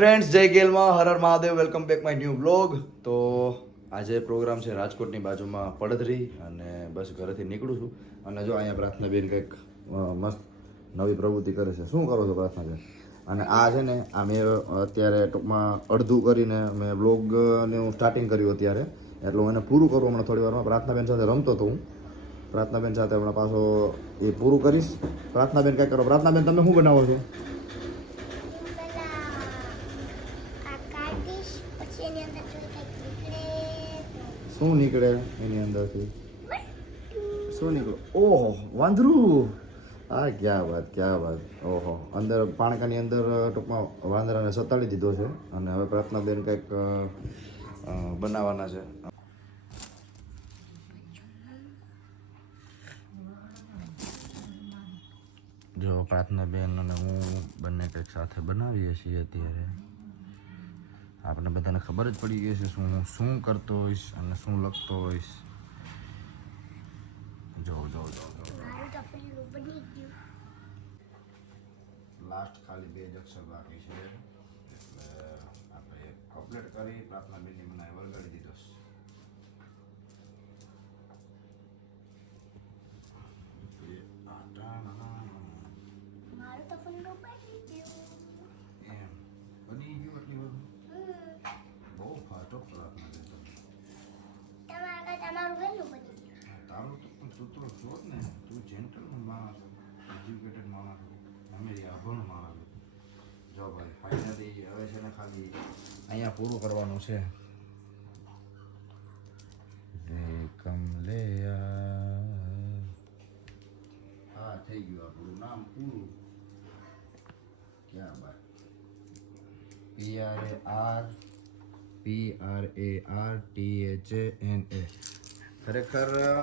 Friends જય ગેલમાં, હર હર Mahadev welcome back my new blog તો આજે પ્રોગ્રામ છે રાજકોટની બાજુમાં પડધરી અને બસ ઘરેથી નીકળું છું. અને જો અહીંયા પ્રાર્થના બેન કંઈક મસ્ત નવી પ્રવૃત્તિ કરે છે. શું કરો છો પ્રાર્થના બેન અને આ છે ને, આ મેં અત્યારે ટૂંકમાં અડધું કરીને મેં બ્લોગને હું સ્ટાર્ટિંગ કર્યું અત્યારે. એટલે હું એને પૂરું કરું હમણાં થોડી વારમાં. પ્રાર્થનાબેન સાથે રમતો હતો હું. પ્રાર્થનાબેન સાથે હમણાં પાછો એ પૂરું કરીશ. પ્રાર્થનાબેન કંઈક કરો. પ્રાર્થનાબેન, તમે શું બનાવો છો? શું નીકળે એની અંદરથી? શું નીકળે? ઓહો, વાંદરું! આ ક્યાં વાત ક્યાં વાત? ઓહો, અંદર પાણકાની અંદર ટૂંકમાં વાંદરાને સતાડી દીધો છે અને હવે પ્રાર્થનાબેન કંઈક બનાવવાના છે. જો પ્રાર્થનાબેન અને હું બંને કંઈક સાથે બનાવીએ છીએ અત્યારે. આપણે બધાને ખબર જ પડી ગઈ છે શું હું શું કરતો હોઈશ અને શું લખતો હોઈશ. જો જો જો લાસ્ટ ખાલી બે જ અક્ષર બાકી છે. એટલે આપણે કમ્પ્લીટ કરી, પ્રાર્થના બેની મને વળગાડી દીધો છે એ આ ટાણા. મારું તો પેલું બની ગયું એમ બની ગયું એટલી બધું હમ. બહુ ફાટો પ્રાર્થના બેન તમે. તમારા કરતાં તમારું વહેલું બની ગયું તારું તો પણ તું તો છો જ ને તું જેન્ટલ માણસ એજ્યુકેટેડ માણસ અમેરી અભણ માણસ જો ભાઈ ફાઇનલી હવે છે ને ખાલી અહીંયા પૂરું કરવાનું છે. હા થઈ ગયું આપણું નામ પૂરું. ક્યાં Baat P R A R P R A R T H N A ખરેખર આ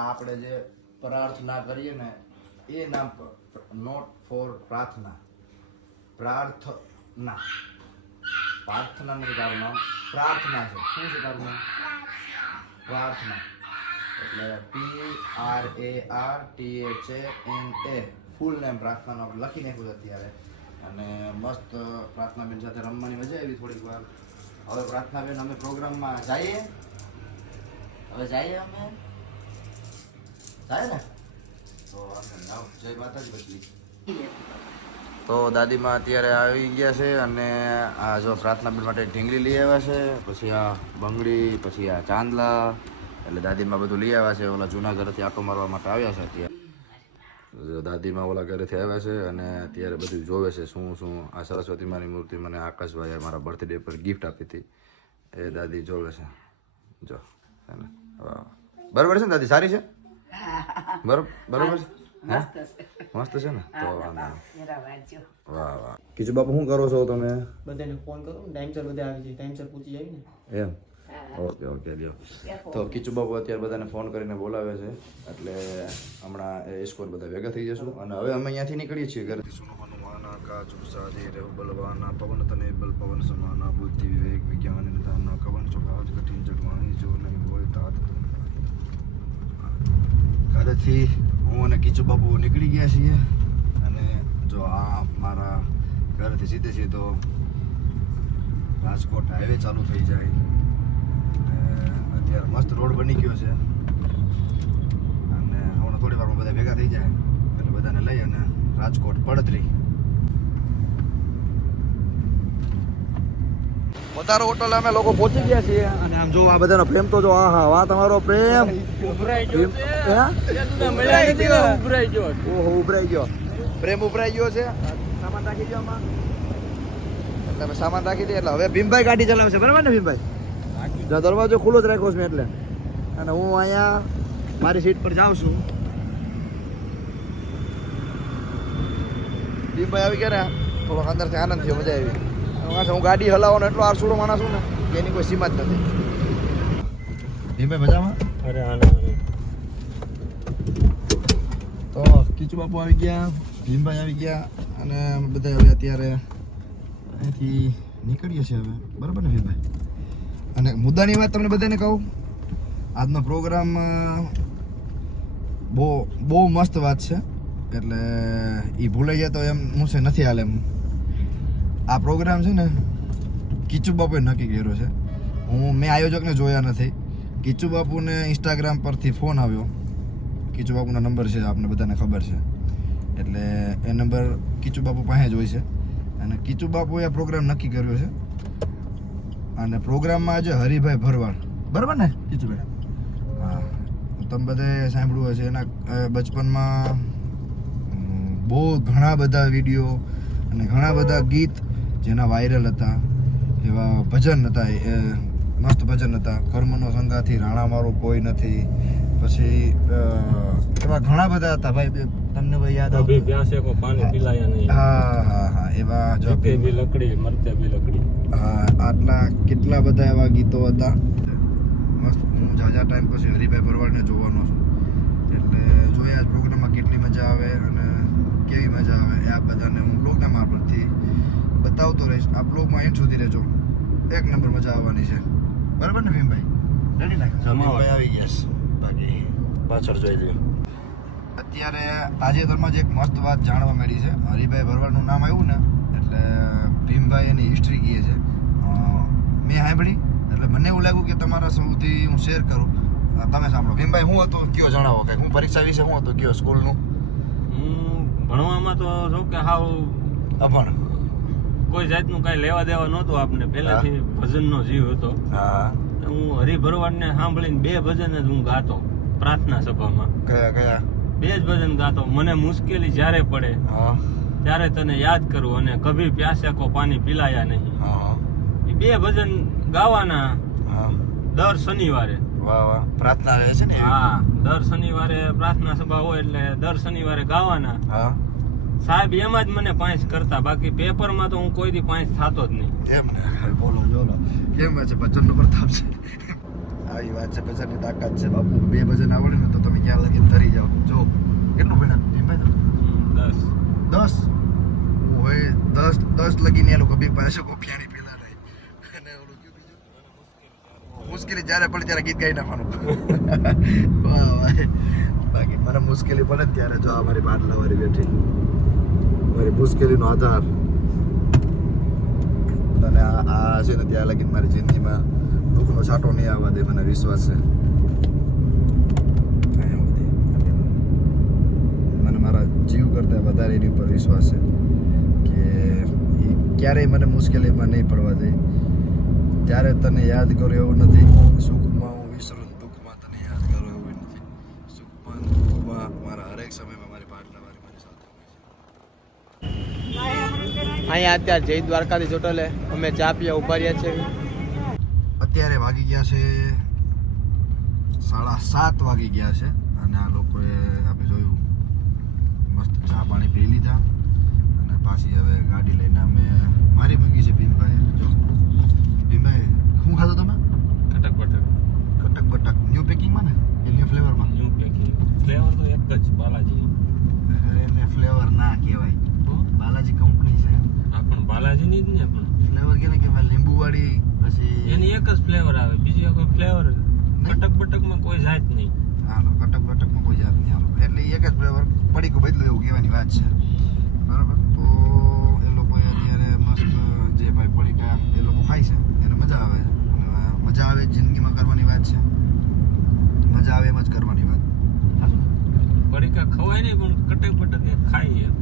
આપણે જે પ્રાર્થના કરીએ ને એ નામ નોટ ફોર પ્રાર્થના. પ્રાર્થના. પ્રાર્થના નથી તારું નામ. પ્રાર્થના છે. શું છે તારું નામ? પ્રાર્થના. એટલે P R A R T H N A full name પ્રાર્થનાનો લખી નાખ્યું અત્યારે. અને મસ્ત પ્રાર્થનાબેન સાથે રમવાની મજા આવી થોડીક વાર. હવે પ્રાર્થનાબેન અમે પ્રોગ્રામમાં જઈએ. હવે જઈએ અમે? જાય ને? તો દાદીમાં અત્યારે આવી ગયા છે અને આ જો પ્રાર્થનાબેન માટે ઢીંગલી લઈ આવ્યા છે, પછી આ બંગડી, પછી આ ચાંદલા, એટલે દાદીમાં બધું લઈ આવ્યા છે. ઓલા જૂના ઘરેથી આટો મારવા માટે આવ્યા છે અત્યારે. દાદીમાં ઓલા ઘરેથી આવ્યા છે અને અત્યારે બધું જોવે છે શું શું. આ સરસ્વતી મારી મૂર્તિ મને આકાશભાઈએ મારા બર્થડે પર ગિફ્ટ આપી હતી. એ દાદી જોવે છે. જો બરાબર છે ને દાદી? સારી છે? બરોબર મસ્ત છે ને તો વાહ વાહ કીચુ બાપુ શું કરો છો તમે બધાને ફોન કરો ટાઈમસર બધા આવી જાય ટાઈમસર પૂછી આવી ને એમ ઓકે ઓકે લ્યો તો કિચુ બાપુ અત્યારે બધાને ફોન કરીને બોલાવે છે એટલે હમણાં એ સ્કોર બધા ભેગા થઈ જશું અને હવે અમે અહીંયાથી નીકળીએ છીએ ઘરેથી સુનો હનુમાના કાચુ સાદી રેવ બલવાના પવન તને બલ પવન સમાના બુદ્ધિ વિવેક વિજ્ઞાન નિધાન કવન ચોખા કઠિન જગવાણી જો નહીં હોય તાત ઘરેથી હું અને કીચુ બાબુ નીકળી ગયા છીએ. અને જો આ મારા ઘરેથી સીધે સીધો રાજકોટ હાઈવે ચાલુ થઈ જાય. અત્યારે મસ્ત રોડ બની ગયો છે. અને હમણાં થોડી વારમાં બધા ભેગા થઈ જાય. એટલે બધાને લઈ અને રાજકોટ પડતરી વધારો હોટલ અમે લોકો પહોંચી ગયા છીએ અને આમ જો આ બધાનો પ્રેમ તો જો આ હા વાહ તમારો પ્રેમ. પ્રેમ- હે? ઓહો ઉભરાઈ ગયો. પ્રેમ ઉભરાઈ ગયો છે. સામાન રાખી દો આમાં. એટલે અમે સામાન રાખી દઈએ એટલે હવે ભીમભાઈ ગાડી ચલાવશે બરાબર ને ભીમભાઈ? જો દરવાજો ખુલ્લો જ રાખ્યો છે મેં એટલે. અને હું અહીંયા મારી સીટ પર જાઉં છું. ભીમભાઈ આવી ગયા થોડો અંદરથી આનંદ થયો મજા આવી. હું ગાડી હલાવવાનો એટલો આરસુડો માણસ છું ને એની કોઈ સીમા જ નથી. ભીમભાઈ મજામાં? અરે આને તો કીચુ બાપુ આવી ગયા ભીમભાઈ આવી ગયા અને અમે બધા હવે અત્યારે અહીંથી નીકળીએ છીએ હવે. બરાબર ને ભીમભાઈ અને મુદ્દાની વાત તમને બધાને કહું આજનો પ્રોગ્રામ બહુ બહુ મસ્ત વાત છે. એટલે એ ભૂલાઈ જાય તો એમ હું છે નથી હાલે એમ. આ પ્રોગ્રામ છે ને કિચુ બાપુએ નક્કી કર્યો છે. હું, મેં આયોજકને જોયા નથી. કિચુ બાપુને ઇન્સ્ટાગ્રામ પરથી ફોન આવ્યો. કિચુ બાપુનો નંબર છે, આપને બધાને ખબર છે. એટલે એ નંબર કિચુ બાપુ પાસે જ હોય છે. અને કિચુ બાપુએ આ પ્રોગ્રામ નક્કી કર્યો છે. અને પ્રોગ્રામમાં આજે હરિભાઈ ભરવાડ. બરાબર ને? કિચુભાઈ હા. તમે બધે સાંભળ્યું હશે, એના બચપનમાં બહુ ઘણા બધા વીડિયો અને ઘણા બધા ગીત જેના વાયરલ હતા એવા ભજન હતા એ મસ્ત ભજન હતા. કર્મનો સંગાથી રાણા મારો કોઈ નથી. પછી એવા ઘણા બધા હતા ભાઈ તમને ભાઈ યાદ આવે પ્યાસે કો પાણી પીલાયા નહીં. હા હા હા એવા જો કે બી લકડી મરતે બી લકડી. હા આટલા કેટલા બધા એવા ગીતો હતા. મસ્ત હું જાજા ટાઈમ પછી હરિભાઈ ભરવાડને જોવાનો છું. એટલે જોઈએ આજ પ્રોગ્રામમાં કેટલી મજા આવે અને કેવી મજા આવે એ આ બધાને હું પ્રોગ્રામ આ પરથી બતાવતો રહીશ. આ બ્લોગમાં એન્ડ સુધી રહેજો. એક નંબર મજા આવવાની છે. બરાબર ને ભીમભાઈ? રેડી નાખ ભીમભાઈ આવી ગયા છે. બાકી. પાછળ જોઈ લ્યો. અત્યારે તાજેતરમાં જ એક મસ્ત વાત જાણવા મળી છે. હરિભાઈ ભરવાડનું નામ આવ્યું ને એટલે ભીમભાઈ એની હિસ્ટ્રી કહે છે. મેં સાંભળી એટલે મને એવું લાગ્યું કે તમારા સૌથી હું શેર કરું. તમે સાંભળો. ભીમભાઈ શું હતું કયો જણાવો? કે હું પરીક્ષા વિશે હું હતું કયો સ્કૂલનું હું ભણવામાં તો જો કે હાવ અભણ. કોઈ જાતનું કાંઈ લેવા દેવા નહોતું આપને. પહેલાથી ભજનનો જીવ હતો. હા. હરિભરવાડને સાંભળીને બે ભજન જ હું ગાતો પ્રાર્થના સભામાં. કયા કયા? બે જ ભજન ગાતો. મને મુશ્કેલી જ્યારે પડે ત્યારે તને યાદ કરું અને કભી પ્યાસ્યા કો પાણી પીલાયા નહીં. એ બે ભજન ગાવાના દર શનિવારે. પ્રાર્થના રહે છે ને હા. દર શનિવારે પ્રાર્થના સભા હોય એટલે દર શનિવારે ગાવાના. હા. સાહેબ એમાં જ મને પાંચ કરતા. બાકી પેપરમાં તો હું કોઈ દી પાંચ થતો જ નહીં. કેમ ને? બોલો જોલો. કેમ છે? ભજન નો પ્રતાપ છે. આવી વાત છે ભજનની તાકાત છે બાપુ. બે ભજન આવડે ને તો તમે ક્યાં લગીને ધરી જાઓ? જો કેટલું ભણ્યા ભીમભાઈ તમે? દસ. દસ? હોય દસ દસ લગીને એ લોકો બે પાસે કોફિયાની પેલા રહી. અને ઓલું કયું બીજું? મુશ્કેલી જ્યારે પડે ત્યારે ગીત ગાઈ નાખવાનું. વાહ વાહ. બાકી મને મુશ્કેલી પડે ને ત્યારે જો અમારી મારી બાટલા વાળી બેઠી. મારી મુશ્કેલીનો આધાર. અને આ છે ને ત્યાં લગીને મારી જિંદગીમાં દુઃખનો છાંટો નહીં આવવા દે, મને વિશ્વાસ છે. મને મારા જીવ કરતાં વધારે એની ઉપર વિશ્વાસ છે કે એ ક્યારેય મને મુશ્કેલીમાં નહીં પડવા દે. ત્યારે તને યાદ કરું એવું નથી. સુખમાં હું વિસરું ને દુઃખમાં તને યાદ કરું એવું નથી સુખમાં ને દુઃખમાં મારા હરેક સમયમાં મારી પાટલાવાળી મારી સાથે હોય છે અહીંયા અત્યારે જય દ્વારકાધીશ ચોટલે અમે ચા પીવા ઊભા રહ્યા છે અત્યારે વાગી ગયા છે સાડા સાત વાગી ગયા છે અને આ લોકોએ આપણે જોયું. મસ્ત ચા પાણી પી લીધા અને પાછી હવે ગાડી લઈને અમે મારી મૂકી છે ભીમભાઈ જો ભીમભાઈ શું ખાધો તમે? કટક બટક કટક બટક ન્યૂ પેકિંગમાં ને? એ ન્યૂ ફ્લેવરમાં ન્યૂ પેકિંગ ફ્લેવર તો એક જ બાલાજી. એને ફ્લેવર ના કહેવાય. બાલાજી કંપની છે. આ પણ બાલાજીની જ ને પણ? ફ્લેવર કેને કહેવાય? લીંબુવાળી પછી એની એક જ ફ્લેવર આવે બીજી કોઈ ફ્લેવર કટક બટકમાં કોઈ જાત નહીં. હાલો કટક બટકમાં કોઈ જાત નહીં હાલો એટલે એક જ ફ્લેવર પડીકું બદલું એવું કહેવાની વાત છે. બરાબર? તો એ લોકોએ અત્યારે મસ્ત જે ભાઈ પડીકા એ લોકો ખાય છે એને મજા આવે અને મજા આવે જિંદગીમાં કરવાની વાત છે. મજા આવે એમ જ કરવાની વાત. પડીકા ખવાય નહીં પણ કટક બટક ખાય ખાઈએ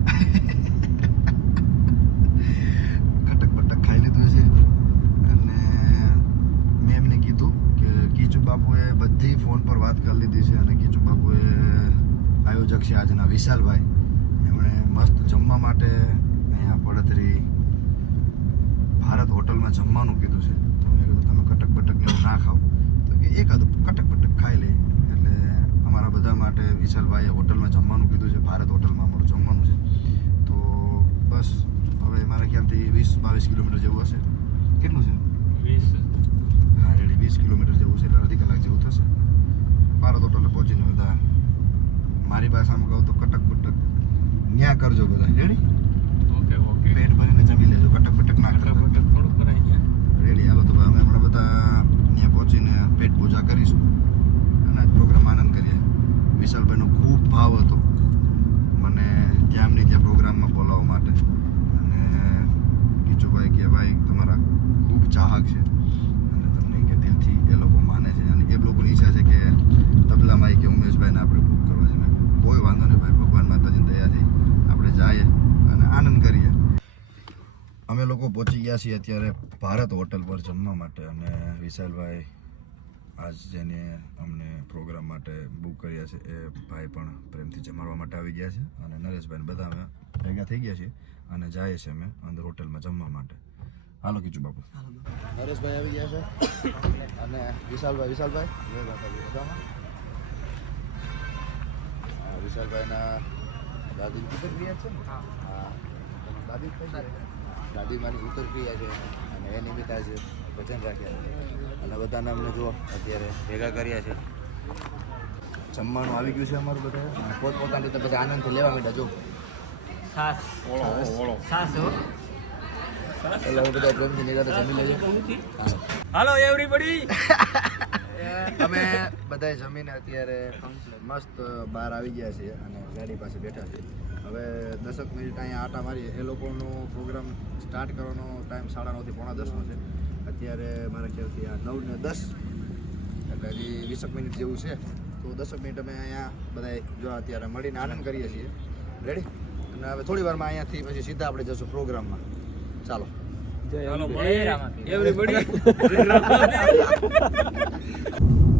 કટક બટક ખાઈ લીધું છે. અને મેં એમને કીધું કે કીચુ બાપુએ બધી ફોન પર વાત કરી લીધી છે અને કીચુ બાપુએ આયોજક છે આજના વિશાલભાઈ. એમણે મસ્ત જમવા માટે અહીંયા પડતરી ભારત હોટલમાં જમવાનું કીધું છે. તો મેં કીધું, તમે કટક બટક એવું ના ખાઓ. તો કે એકાદ કટક બટક ખાઈ લે. એટલે અમારા બધા માટે વિશાલભાઈએ હોટલમાં જમવાનું કીધું છે, ભારત હોટલમાં અમારું જમવાનું છે તો બસ હવે ખ્યાલથી વીસ બાવીસ કિલોમીટર જેવું હશે. કેટલું છે? વીસ. હા રેડી વીસ કિલોમીટર જેવું છે એટલે અડધી કલાક જેવું થશે. ભારત હોટલે પહોંચીને બધા મારી ભાષામાં કહું તો કટક બટક. ન્યા કરજો બધા. રેડી? Okay okay. પેટ ભરીને જમી લેજો કટક બટક ના કરતા. થોડું કરાઈ ગયા રેડી હાલો તો અમે હમણાં બધા ત્યાં પહોંચીને પેટ પૂજા કરીશું. અને આજ પ્રોગ્રામ આનંદ કરીએ. વિશાલભાઈનો ખૂબ ભાવ હતો. મને જ્યાં ત્યાં પ્રોગ્રામમાં બોલાવવા માટે. અને કે ભાઈ તમારા ખૂબ ચાહક છે. અને તમને કે દિલથી એ લોકો માને છે. અને એ લોકોની ઈચ્છા છે કે તબલામાં કે ઉમેશભાઈને આપણે બુક કરવા છે. કોઈ વાંધો નહીં ભાઈ, ભગવાન માતાજીની દયાથી આપણે જઈએ અને આનંદ કરીએ. અમે લોકો પહોંચી ગયા છીએ અત્યારે ભારત હોટલ પર જમવા માટે. અને વિશાલભાઈ આજ જેને અમને પ્રોગ્રામ માટે બુક કર્યા છે, એ ભાઈ પણ પ્રેમથી જમાડવા માટે આવી ગયા છે. અને નરેશભાઈ બધા અમે ભેગા થઈ ગયા છીએ. અને જાય છીએ અમે અંદર હોટલમાં જમવા માટે. હાલો કીચુ બાપુ. નરેશભાઈ આવી ગયા છે. અને વિશાલભાઈ વિશાલભાઈ? વિશાલભાઈના દાદી ઉત્તર ક્રિયા છે દાદી. દાદીમાની ઉત્તર છે અને એ નિમિત્ત આજે વચન રાખ્યા અને બધાને અમને જો અત્યારે ભેગા કર્યા છે. જમવાનું આવી ગયું છે અમારું બધા. પોતપોતાની રીતે બધા આનંદથી લેવા માંડ્યા જો સાસ સાસ હો. એટલે હું બધા પ્રેમથી નિરાતે જમી લેજો. હાલો એવરીબડી અમે બધાય જમીને અત્યારે મસ્ત બહાર આવી ગયા છીએ અને ગાડી પાસે બેઠા છીએ. હવે દસક મિનિટ અહીંયા આટા મારીએ. એ લોકોનો પ્રોગ્રામ સ્ટાર્ટ કરવાનો ટાઈમ સાડા નવથી પોણા દસનો છે. અત્યારે મારા ખ્યાલથી આ નવ ને દસ એટલે હજી વીસક મિનિટ જેવું છે. તો દસક મિનિટ અમે અહીંયા બધા જો અત્યારે મળીને આનંદ કરીએ છીએ. રેડી અને હવે થોડી વારમાં અહીંયાથી પછી સીધા આપણે જશું પ્રોગ્રામમાં. ચાલો.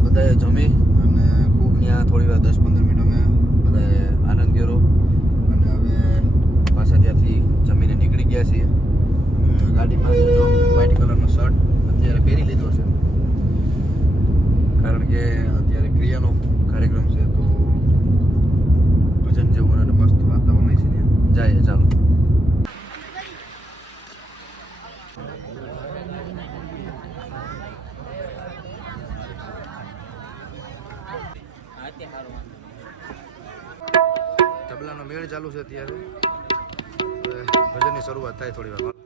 બધાએ જમી અને ખૂબ ત્યાં થોડી વાર દસ પંદર મિનિટ અમે બધાએ આનંદ કર્યો. અને હવે પાછા ત્યાંથી જમીને નીકળી ગયા છીએ. ગાડીમાં જો વ્હાઇટ કલરનો શર્ટ અત્યારે પહેરી લીધો છે. કારણ કે અત્યારે ક્રિયાનો કાર્યક્રમ છે તો ભજન જેવું અને મસ્ત વાતાવરણ છે ત્યાં જઈએ ચાલો તબલાનો મેળ ચાલુ છે અત્યારે. ભજનની શરૂઆત થાય થોડી વાર.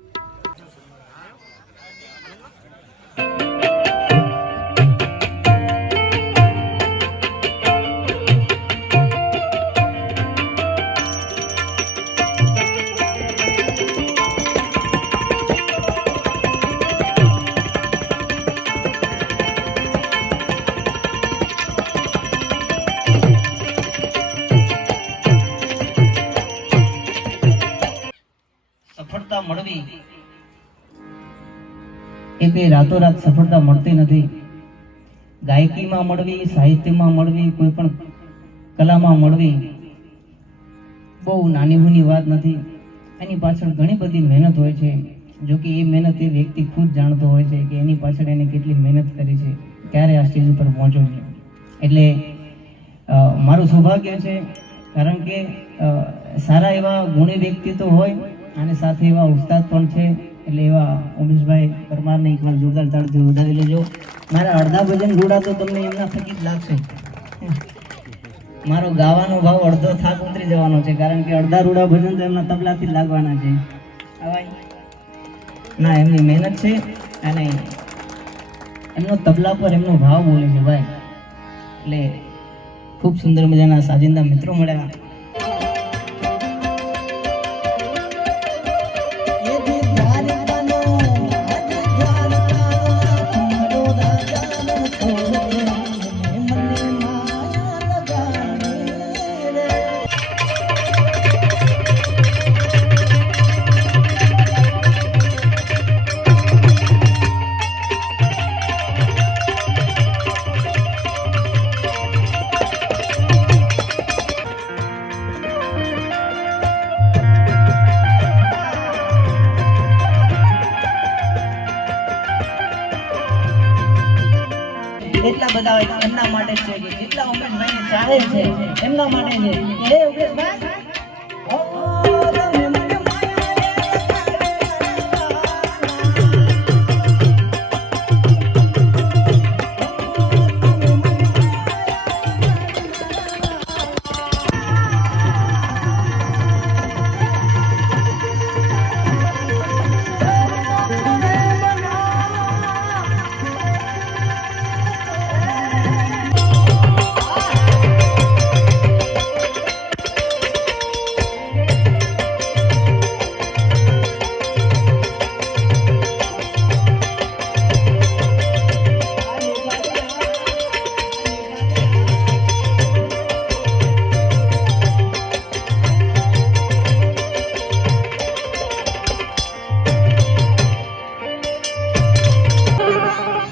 સફળતા મળવી એ કઈ રાતોરાત સફળતા મળતી નથી. ગાયકીમાં મળવી, સાહિત્યમાં મળવી, કોઈ પણ કલામાં મળવી, બહુ નાની હુની વાત નથી. એની પાછળ ઘણી બધી મહેનત હોય છે. જો કે એ મહેનત એ વ્યક્તિ ખુદ જાણતો હોય છે કે એની પાછળ એને કેટલી મહેનત કરી છે. ક્યારે આ સ્ટેજ ઉપર પહોંચ્યો છે? એટલે મારું સૌભાગ્ય છે, કારણ કે સારા એવા ગુણી વ્યક્તિ તો હોય અને સાથે એવા ઉસ્તાદ પણ છે, એટલે એવા ઉમેશભાઈ પરમારને એકવાર જોરદાર તાળથી વધાવી લેજો. મારા અડધા ભજન રૂડા તો તમને એમના થકી જ લાગશે. મારો ગાવાનો ભાવ અડધો થાક ઉતરી જવાનો છે, કારણ કે અડધા રૂડા ભજન તો એમના તબલાથી લાગવાના છે. ના, એમની મહેનત છે અને એમનો તબલા પર એમનો ભાવ બોલે છે ભાઈ. એટલે ખૂબ સુંદર મજાના સાજિંદા મિત્રો મળ્યા.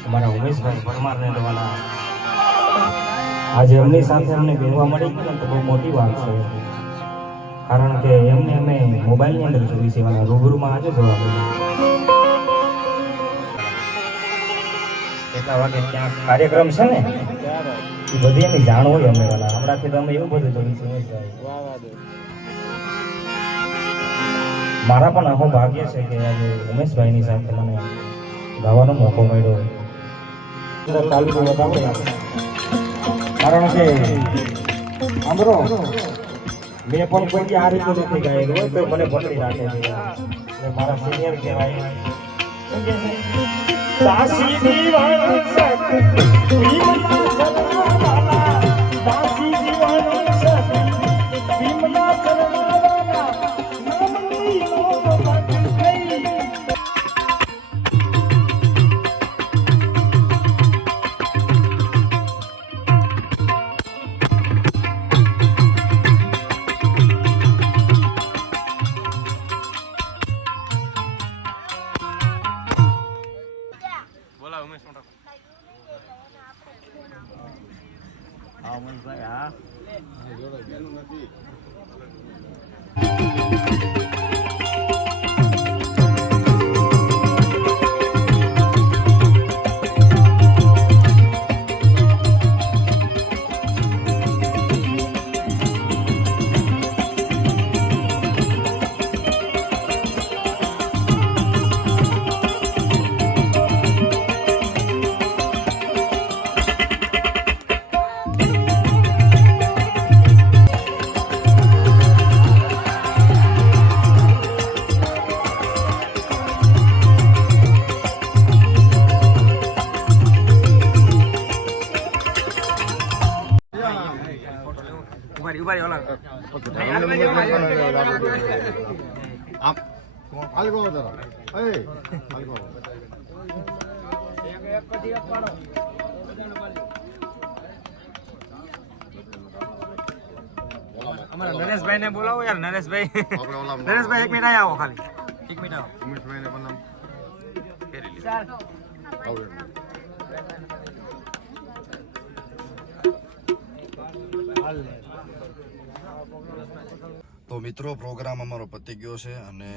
અમારને તો રહેવાના આજે એમની સાથે અમને બેહવા મળી ને તો બહુ મોટી વાત છે. કારણ કે એમને અમે મોબાઈલની અંદર જોઈ છે વાલા રૂબરૂમાં આજે જોવા મળ્યું. કેટલા વાગે ક્યાં કાર્યક્રમ છે ને? એ બધી એની જાણ હોય અમે વાલા હમણાંથી તો અમે એવું બધું જોયું છે, ઉમેશભાઈ. મારા પણ આખો ભાગ્ય છે કે આજે ઉમેશભાઈની સાથે મને ગાવાનો મોકો મળ્યો. વધારે આપે. કારણ કે આમરો મેં પણ કોઈ આ રીતે નથી ગાયેલું હોય તો મને પકડી રાખે છે મારા સિનિયર કહેવાય? દાસી દીવાન સત, હા મનભાઈ હા અમારા નરેશભાઈ ને બોલાવો યાર નરેશભાઈ. નરેશભાઈ એક મિનિટ આવો ખાલી. એક મિનિટ આવો. તો મિત્રો પ્રોગ્રામ અમારો પતી ગયો છે અને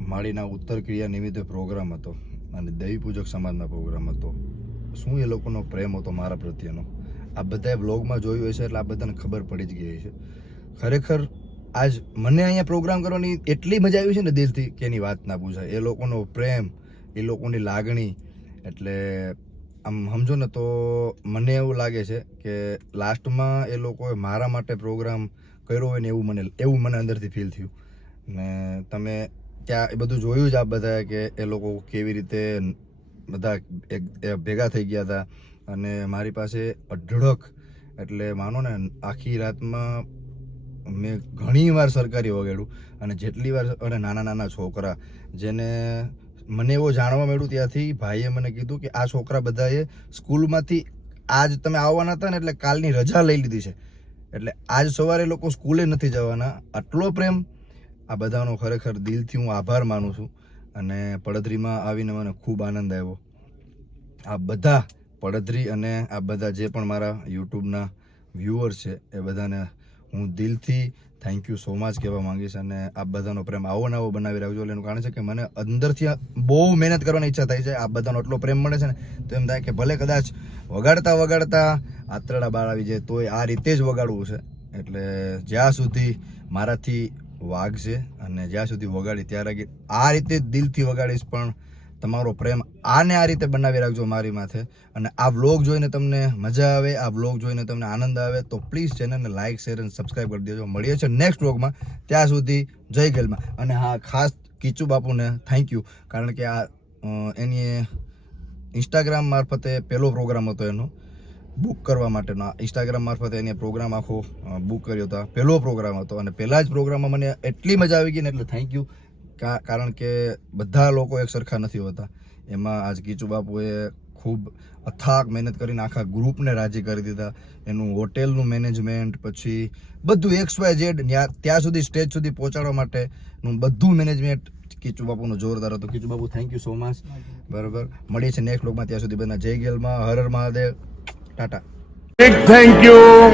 માળીના ઉત્તર ક્રિયા નિમિત્તે પ્રોગ્રામ હતો અને દેવી પૂજક સમાજનો પ્રોગ્રામ હતો. શું એ લોકોનો પ્રેમ હતો મારા પ્રત્યેનો? આ બધાએ બ્લોગમાં જોયું હશે એટલે આ બધાને ખબર પડી જ ગઈ છે ખરેખર આજ મને અહીંયા પ્રોગ્રામ કરવાની એટલી મજા આવી છે ને દિલથી કે એની વાત ના પૂછાય. એ લોકોનો પ્રેમ, એ લોકોની લાગણી, એટલે આમ સમજો ને તો મને એવું લાગે છે કે લાસ્ટમાં એ લોકોએ મારા માટે પ્રોગ્રામ કર્યો હોય ને એવું મને એવું મને અંદરથી ફીલ થયું. ને તમે ત્યાં એ બધું જોયું જ આપ બધા કે એ લોકો કેવી રીતે બધા એક ભેગા થઈ ગયા હતા. અને મારી પાસે અઢળક, એટલે માનો ને આખી રાતમાં મેં ઘણી વાર સરકારી વગાડ્યું. અને જેટલી વાર, અને નાના નાના છોકરા જેને મને એવો જાણવા મળ્યું ત્યાંથી, ભાઈએ મને કીધું કે આ છોકરા બધાએ સ્કૂલમાંથી આજ તમે આવવાના હતા ને એટલે કાલની રજા લઈ લીધી છે. એટલે આજ સવારે લોકો સ્કૂલે નથી જવાના. આટલો પ્રેમ. આ બધાનો ખરેખર દિલથી હું આભાર માનું છું અને પડદરીમાં આવીને મને ખૂબ આનંદ આવ્યો. આ બધા પડદરી અને આ બધા જે પણ મારા યુટ્યુબના વ્યુઅર્સ છે, એ બધાને હું દિલથી થેન્ક યુ સો મચ કહેવા માંગીશ અને આ બધાનો પ્રેમ આવો ને આવો બનાવી રાખજો. એટલે એનું કારણ છે કે મને અંદરથી બહુ મહેનત કરવાની ઈચ્છા થાય છે. આ બધાનો એટલો પ્રેમ મળે છે ને, તો એમ થાય કે ભલે કદાચ વગાડતા વગાડતા આતરડા બાળ આવી જાય, તોય આ રીતે જ વગાડવું છે. એટલે જ્યાં સુધી મારાથી વાગશે અને જ્યાં સુધી વગાડી ત્યારે આ રીતે દિલથી વગાડીશ પણ તમારો પ્રેમ આને આ રીતે બનાવી રાખજો મારી માથે. અને આ વ્લોગ જોઈને તમને મજા આવે, આ વ્લોગ જોઈને તમને આનંદ આવે, તો પ્લીઝ ચેનલને લાઇક શેર અને સબસ્ક્રાઈબ કરી દેજો. મળીએ છીએ નેક્સ્ટ વ્લોગમાં. ત્યાં સુધી જય ગેલમાં અને હા, ખાસ કિચુ બાપુને થેન્ક યુ કારણ કે આ એની ઇન્સ્ટાગ્રામ મારફતે પહેલો પ્રોગ્રામ હતો એનો. બુક કરવા માટેનો. ઇન્સ્ટાગ્રામ મારફતે એને પ્રોગ્રામ આખો બુક કર્યો હતો. પહેલો પ્રોગ્રામ હતો. અને પહેલાં જ પ્રોગ્રામમાં મને એટલી મજા આવી ગઈ ને એટલે થેન્ક યુ કારણ કે બધા લોકો એક સરખા નથી હોતા. એમાં આજ કીચુ બાપુએ ખૂબ અથાક મહેનત કરીને આખા ગ્રુપને રાજી કરી દીધા. એનું હોટેલનું મેનેજમેન્ટ, પછી બધું એક્સ વાય ઝેડ ત્યાં સુધી, સ્ટેજ સુધી પહોંચાડવા માટેનું બધું મેનેજમેન્ટ કીચુ બાપુનો જોરદાર હતો. કીચુ બાપુ થેન્ક યુ સો મચ બરાબર. મળીએ છે નેક્સ્ટ લોકમાં ત્યાં સુધી બધા જય ગેલમાં. હર હર Mahadev. Tata. Thank you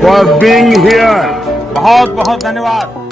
for being here બહુ બહુ ધન્યવાદ.